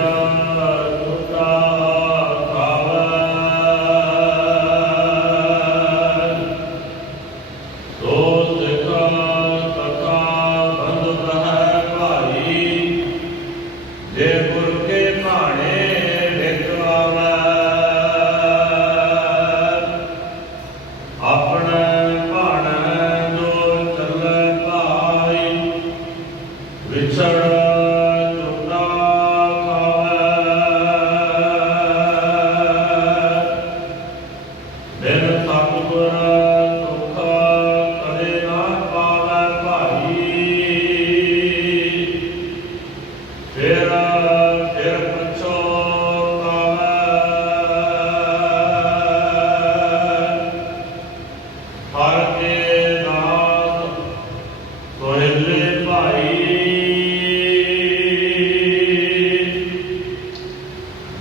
ਵਿਛੜਾ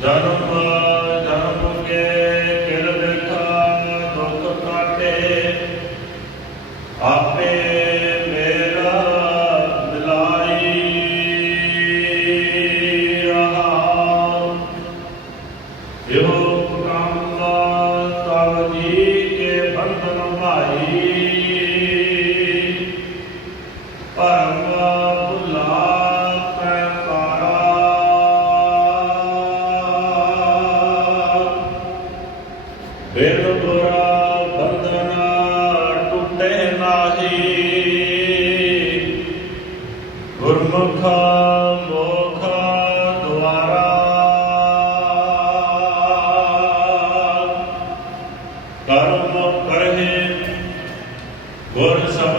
ਜਨਮ ਜਨਮ ਕੇ ਕਿਲ ਦੇਖਾ ਦੁਖ ਕਾਟੇ। ਆਪੇ ਮੇਰਾ ਮਿਲਾਈ ਰਹਾ। ਇਹੋ ਕੰਮ ਤਵ ਜੀ ਕੇ ਬੰਧਨ ਭਾਈ। ਬਿਨ ਬੁਰਾ ਬੰਧਨ ਟੁੱਟੇ ਨਾਹੀ। ਗੁਰਮੁਖ ਦੁਆਰਾ। ਕਰਮ ਕਰਹਿ ਗੁਰ ਸ਼ਬਦ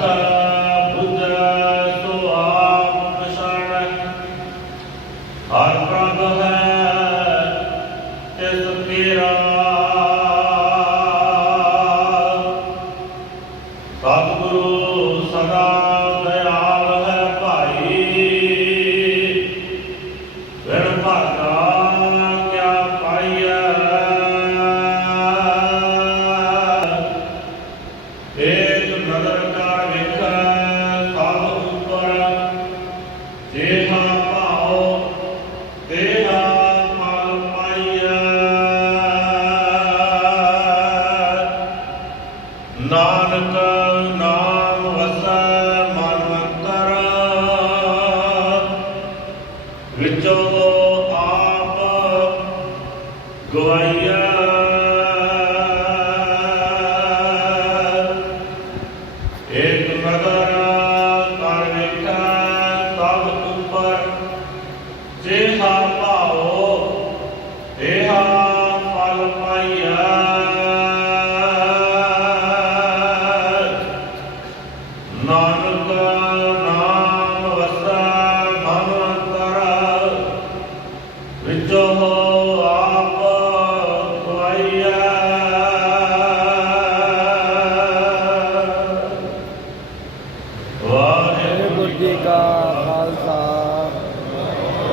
Shakira. ਵਿੱਚੋਂ ਆਪ ਗਵਾਈਆ। ਏਕ ਨਦਰ ਕਾ ਖਾਲਸਾ।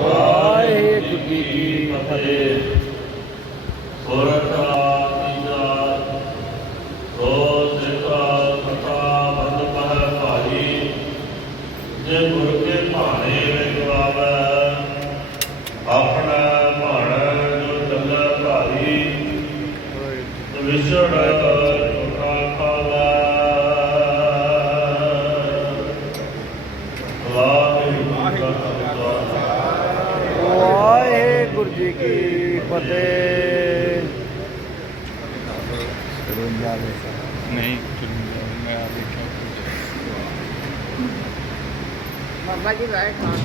ਵਾਹਿਗੁਰੂ ਜੀ ਕੀ ਫਤਿਹ। ਸੁਰਤਾ ਤੀਜਾ ਸੋ ਸਿਖਾ ਕਥਾ ਬੰਦ ਪਹ ਭਾਈ। ਜੇ ਗੁਰ ਕੇ ਭਾਣੇ ਵਿਗਵਾਵੇ ਆਪਣਾ ਭਾਣਾ ਜੋ ਚੱਲੇ ਭਾਈ। ਵਿਛੜ ਵਾਹਿਗੁਰੂ ਜੀ ਕਾ ਖਾਲਸਾ ਵਾਹਿਗੁਰੂ ਜੀ ਕੀ ਫਤਿਹ ਨਹੀਂ ਮੈਂ ਆ ਦੇਖਿਆ ਬਾਬਾ ਜੀ ਬੈਠ ਹਾਂ